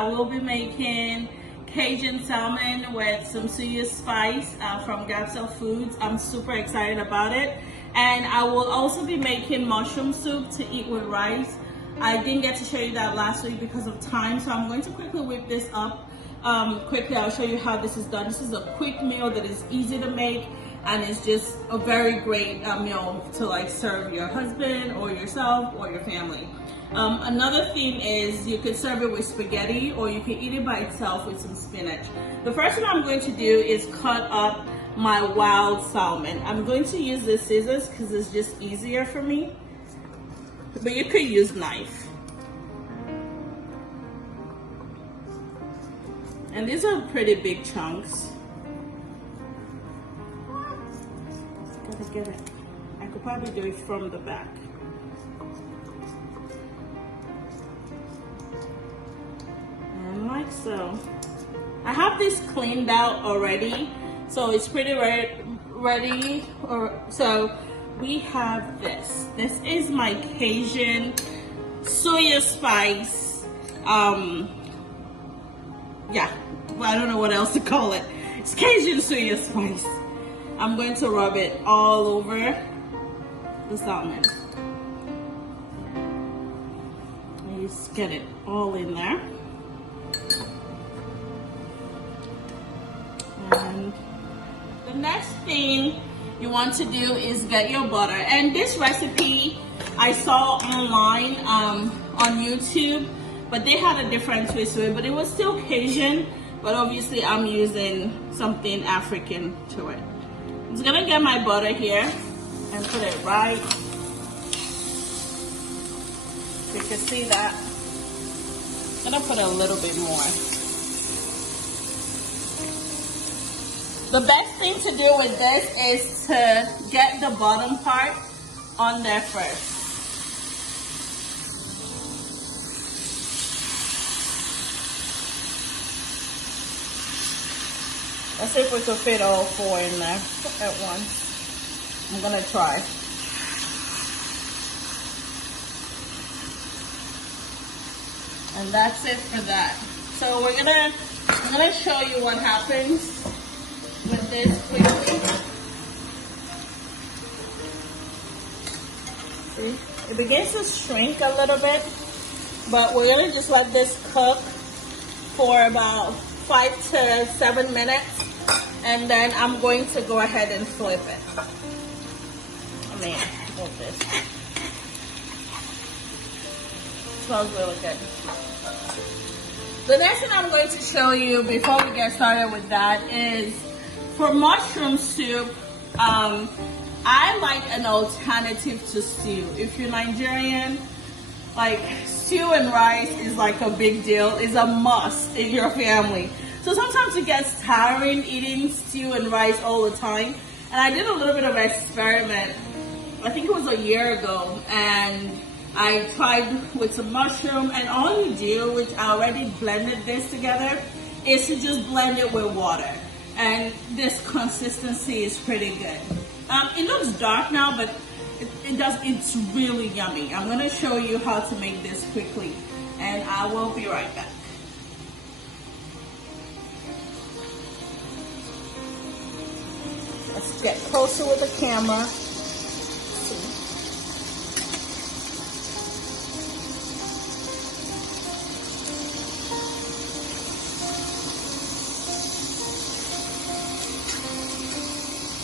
I will be making Cajun salmon with some suya spice from Gapsel Foods. I'm super excited about it. And I will also be making mushroom soup to eat with rice. I didn't get to show you that last week because of time, so I'm going to quickly whip this up. Quickly, I'll show you how this is done. This is a quick meal that is easy to make, and it's just a very great meal to like serve your husband or yourself or your family. Another thing is you could serve it with spaghetti, or you can eat it by itself with some spinach. The first thing I'm going to do is cut up my wild salmon. I'm going to use the scissors because it's just easier for me, but you could use knife. And these are pretty big chunks. Gotta get it. I could probably do it from the back. And like so. I have this cleaned out already, so it's pretty ready. So we have this. This is my Cajun Suya spice. Yeah, well, I don't know what else to call it. It's Cajun Suya spice. I'm going to rub it all over the salmon. And just get it all in there. And the next thing you want to do is get your butter. And this recipe I saw online on YouTube, but they had a different twist to it, but it was still Cajun, but obviously I'm using something African to it. I'm just gonna get my butter here and put it right. You can see that. I'm gonna put a little bit more. The best thing to do with this is to get the bottom part on there first. Let's see if we can fit all 4 in there at once. I'm gonna try. And that's it for that. So I'm gonna show you what happens with this quickly. See, it begins to shrink a little bit, but we're gonna just let this cook for about 5 to 7 minutes. And then I'm going to go ahead and flip it. I mean, hold this. Smells really good. The next thing I'm going to show you before we get started with that is for mushroom soup. I like an alternative to stew. If you're Nigerian, like stew and rice is like a big deal. It's a must in your family. So sometimes it gets tiring eating stew and rice all the time. And I did a little bit of an experiment, I think it was a year ago, and I tried with some mushroom, and all you do, which I already blended this together, is to just blend it with water. And this consistency is pretty good. It looks dark now, but it's really yummy. I'm gonna show you how to make this quickly, and I will be right back. Let's get closer with the camera.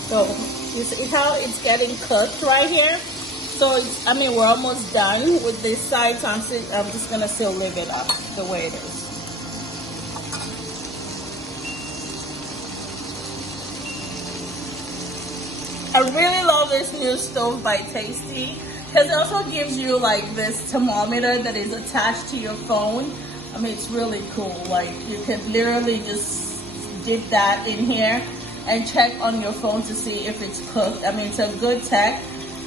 So you see how it's getting cooked right here? So I mean, we're almost done with this side, so I'm just gonna still leave it up the way it is. I really love this new stove by Tasty because it also gives you like this thermometer that is attached to your phone. I mean, it's really cool. Like you can literally just dip that in here and check on your phone to see if it's cooked. I mean, it's a good tech.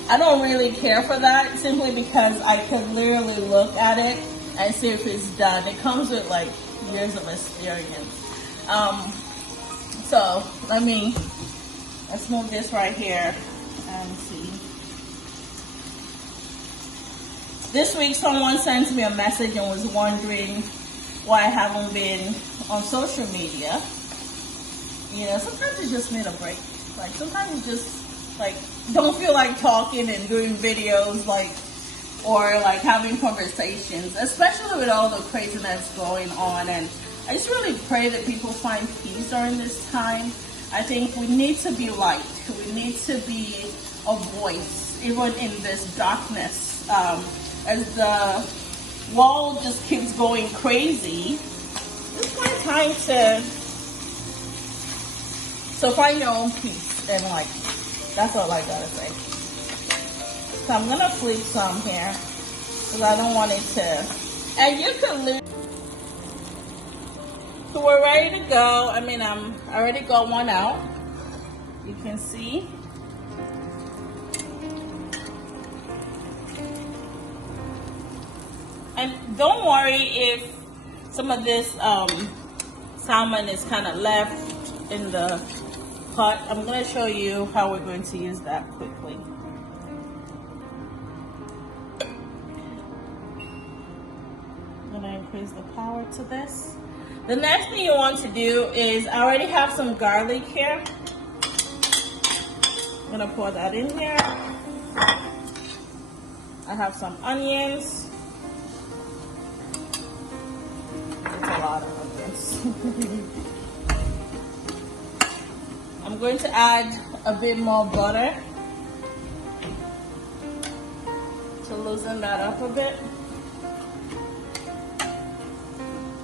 I don't really care for that simply because I can literally look at it and see if it's done. It comes with like years of experience. So let's move this right here and see. This week someone sent me a message and was wondering why I haven't been on social media. You know, sometimes you just need a break. Like sometimes you just like don't feel like talking and doing videos, like, or like having conversations, especially with all the craziness going on. And I just really pray that people find peace during this time. I think we need to be light. We need to be a voice, even in this darkness. As the world just keeps going crazy, it's my time to find your own peace and like, that's all I gotta say. So I'm gonna flip some here because I don't want it to, and you can lose. So we're ready to go. I mean, I already got one out. You can see. And don't worry if some of this salmon is kind of left in the pot. I'm going to show you how we're going to use that quickly. I'm going to increase the power to this. The next thing you want to do is, I already have some garlic here. I'm going to pour that in here. I have some onions. It's a lot of onions. I'm going to add a bit more butter to loosen that up a bit.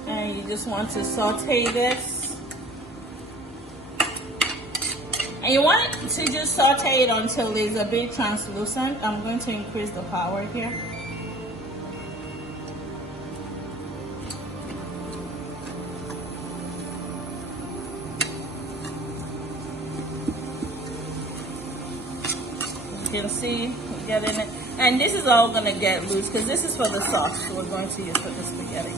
And you just want to saute this. And you want it to just saute it until it's a bit translucent. I'm going to increase the power here. You can see we're getting it. And this is all going to get loose because this is for the sauce we're going to use for the spaghetti.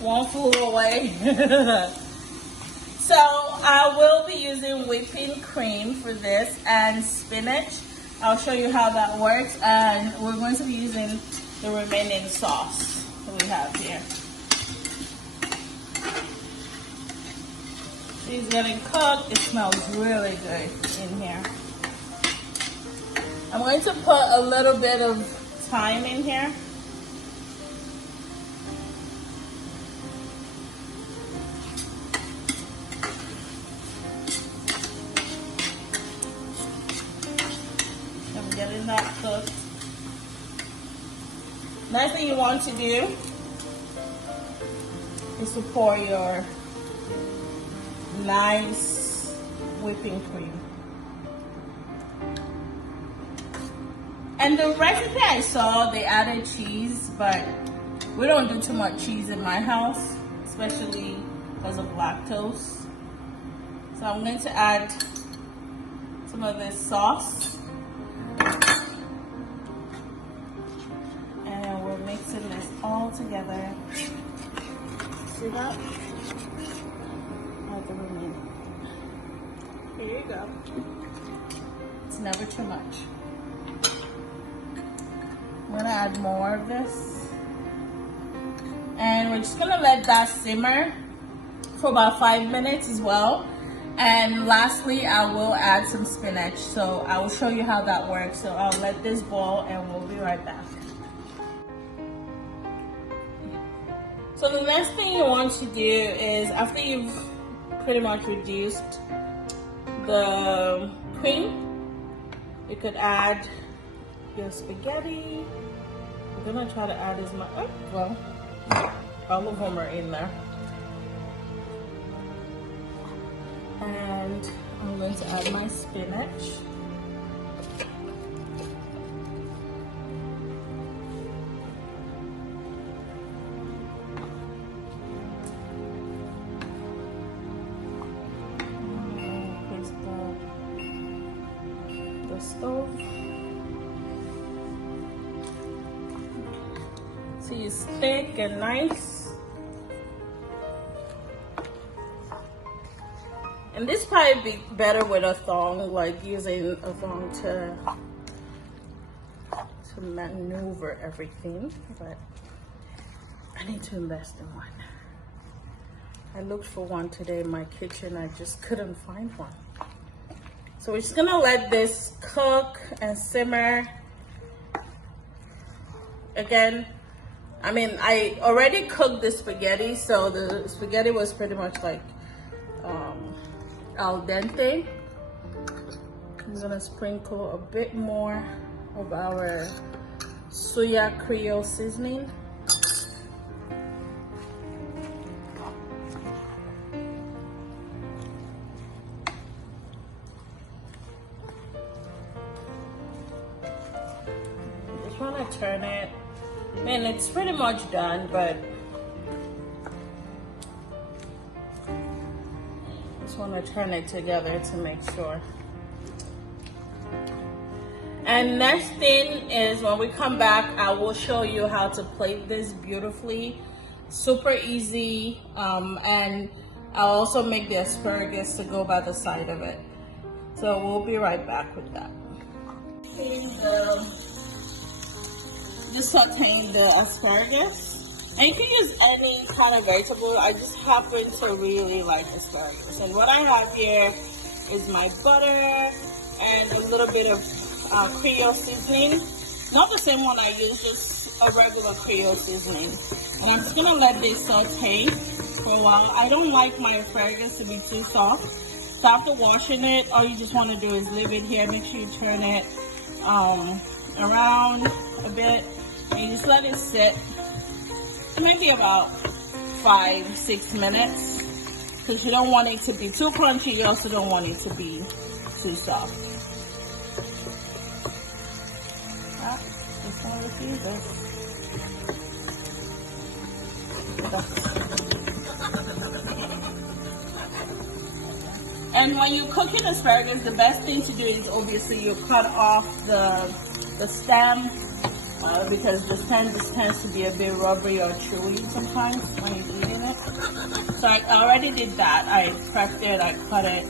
One flew away. So I will be using whipping cream for this and spinach. I'll show you how that works, and we're going to be using the remaining sauce that we have here. She's getting cooked. It smells really good in here. I'm going to put a little bit of thyme in here. Getting that cooked. Next thing you want to do is to pour your nice whipping cream. And the recipe I saw, they added cheese, but we don't do too much cheese in my house, especially because of lactose. So I'm going to add some of this sauce. And we're mixing this all together. See that? Add the remaining. Here you go. It's never too much. I'm gonna add more of this. And we're just gonna let that simmer for about 5 minutes as well. And lastly, I will add some spinach. So I will show you how that works. So I'll let this boil and we'll be right back. So the next thing you want to do is, after you've pretty much reduced the cream, you could add your spaghetti. We're gonna try to add as much, well, all of them are in there. And I'm going to add my spinach. Increase the stove. See, it's thick and nice. And this probably be better with a thong, like using a thong to maneuver everything, but I need to invest in one. I looked for one today in my kitchen, I just couldn't find one. So we're just gonna let this cook and simmer. Again, I mean, I already cooked the spaghetti, so the spaghetti was pretty much like al dente. I'm gonna sprinkle a bit more of our Suya Creole seasoning. Just want to turn it. I mean, it's pretty much done, but just want to turn it together to make sure. And next thing is when we come back, I will show you how to plate this beautifully. Super easy, and I'll also make the asparagus to go by the side of it. So we'll be right back with that. Just sauteing the asparagus. And you can use any kind of vegetable. I just happen to really like asparagus. And what I have here is my butter and a little bit of Creole seasoning. Not the same one I use, just a regular Creole seasoning. And I'm just gonna let this saute for a while. I don't like my asparagus to be too soft. So after washing it, all you just wanna do is leave it here. Make sure you turn it around a bit. And you just let it sit maybe about 5-6 minutes, because you don't want it to be too crunchy. You also don't want it to be too soft. Just want to see this. And when you're cooking asparagus, the best thing to do is obviously you cut off the stem. Because the stem just tends to be a bit rubbery or chewy sometimes when you're eating it. So I already did that. I prepped it, I cut it.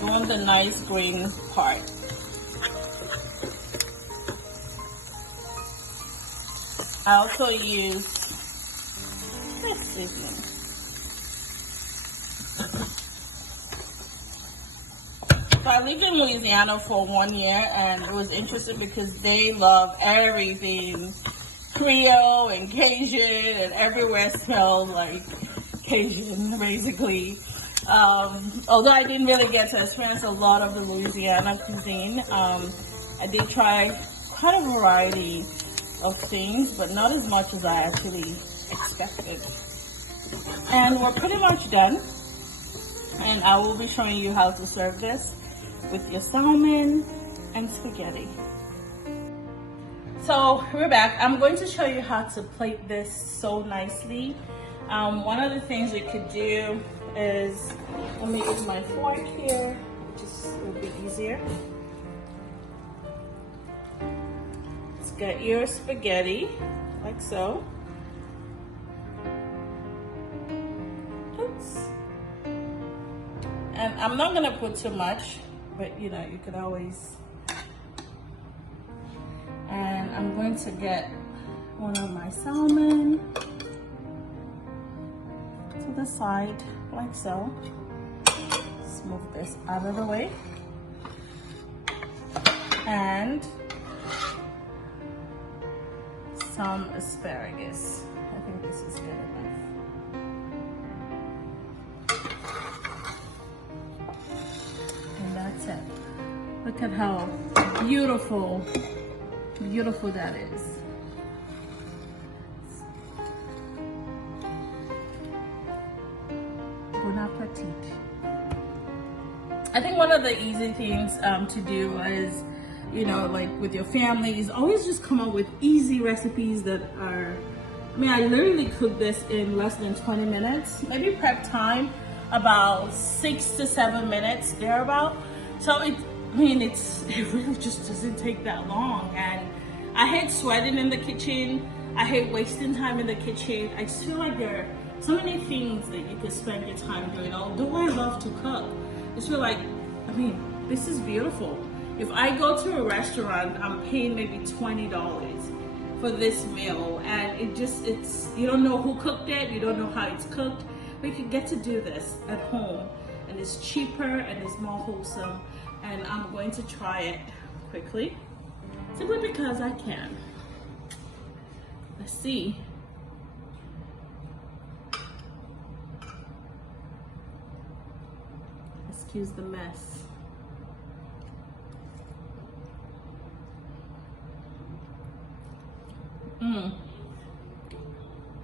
You want the nice green part. I also use this seasoning. So I lived in Louisiana for 1 year, and it was interesting because they love everything Creole and Cajun, and everywhere smells like Cajun, basically. Although I didn't really get to experience a lot of the Louisiana cuisine, I did try quite a variety of things, but not as much as I actually expected. And we're pretty much done, and I will be showing you how to serve this with your salmon and spaghetti. So we're back. I'm going to show you how to plate this so nicely. One of the things we could do is, let me use my fork here, which is a little bit easier. Let's get your spaghetti like so. Oops. And I'm not gonna put too much, but you know, you could always. And I'm going to get one of my salmon to the side, like so. Let's move this out of the way. And some asparagus. I think this is good enough. And that's it. Look at how beautiful that is. Bon appetit. I think one of the easy things to do is, you know, like with your family, is always just come up with easy recipes that are, I mean, I literally cooked this in less than 20 minutes. Maybe prep time about 6 to 7 minutes, thereabout. So it really just doesn't take that long. And I hate sweating in the kitchen. I hate wasting time in the kitchen. I just feel like there are so many things that you could spend your time doing. Although I love to cook, I just feel like, I mean, this is beautiful. If I go to a restaurant, I'm paying maybe $20 for this meal, and it's you don't know who cooked it, you don't know how it's cooked, but you can get to do this at home, and it's cheaper and it's more wholesome. And I'm going to try it quickly, simply because I can. Let's see. Excuse the mess.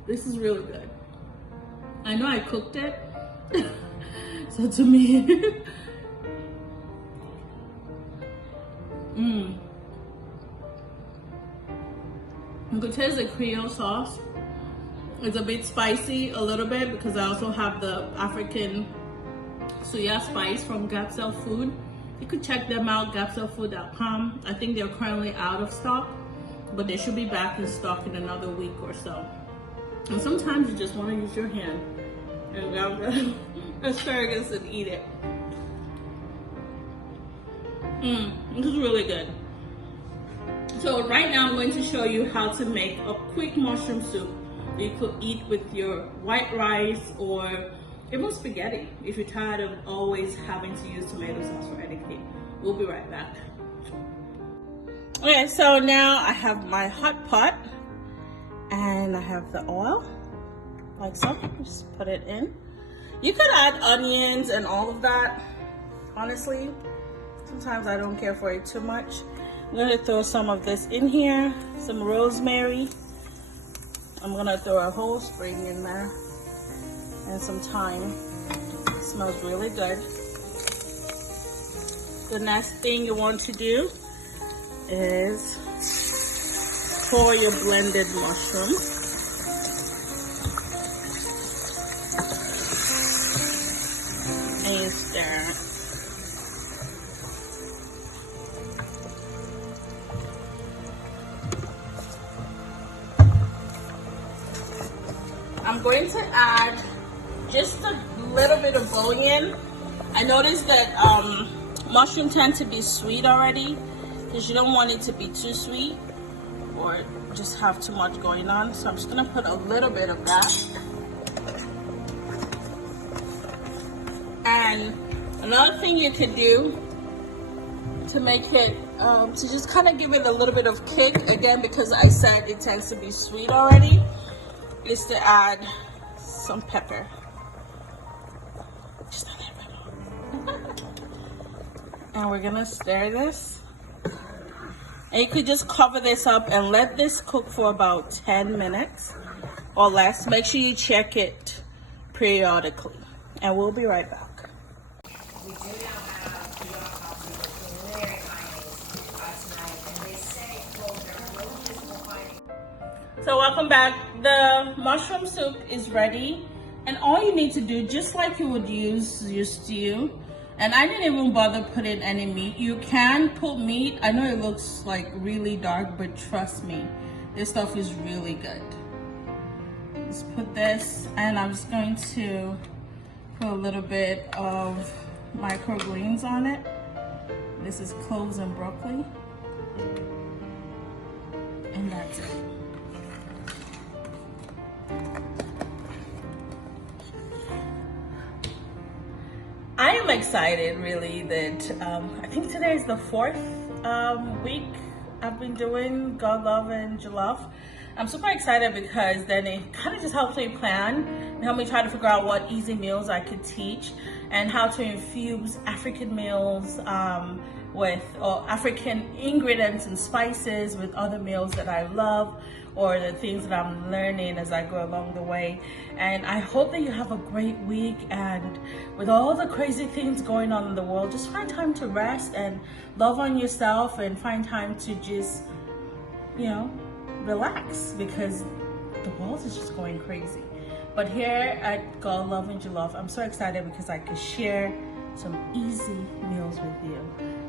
This is really good. I know I cooked it, so to me, You could taste the Creole sauce. It's a bit spicy, a little bit, because I also have the African Suya spice from Gapsel Food. You could check them out, gapselfood.com. I think they're currently out of stock, but they should be back in stock in another week or so. And sometimes you just want to use your hand and grab the asparagus and eat it. This is really good. So right now I'm going to show you how to make a quick mushroom soup you could eat with your white rice or even spaghetti if you're tired of always having to use tomato sauce for anything. We'll be right back. Okay, so now I have my hot pot and I have the oil, like so. Just put it in. You could add onions and all of that. Honestly, sometimes I don't care for it too much. I'm gonna throw some of this in here, some rosemary. I'm gonna throw a whole spring in there and some thyme. It smells really good. The next thing you want to do is pour your blended mushroom. And you stir. I'm going to add just a little bit of bouillon. I noticed that mushroom tend to be sweet already, because you don't want it to be too sweet or just have too much going on. So I'm just gonna put a little bit of that. And another thing you could do to make it, to just kind of give it a little bit of kick, again, because I said it tends to be sweet already, is to add some pepper. Just a little bit. And we're gonna stir this. And you could just cover this up and let this cook for about 10 minutes or less. Make sure you check it periodically. And we'll be right back. We do now have the coffee with very findings tonight, and they say, quote, there really is no finding. So welcome back. The mushroom soup is ready. And all you need to do, just like you would use your stew, and I didn't even bother putting any meat. You can put meat. I know it looks like really dark, but trust me, this stuff is really good. Just put this, and I'm just going to put a little bit of microgreens on it. This is cloves and broccoli. And that's it. I am excited, really, that I think today is the 4th week I've been doing God Love and Jollof. I'm super excited because then it kind of just helps me plan and help me try to figure out what easy meals I could teach and how to infuse African meals with African ingredients and spices with other meals that I love, or the things that I'm learning as I go along the way. And I hope that you have a great week, and with all the crazy things going on in the world, just find time to rest and love on yourself and find time to just, you know, relax, because the world is just going crazy. But here at God Love and Jollof, I'm so excited because I could share some easy meals with you.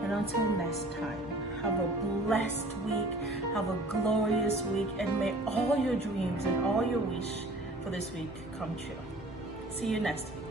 And until next time, have a blessed week. Have a glorious week, and may all your dreams and all your wish for this week come true. See you next week.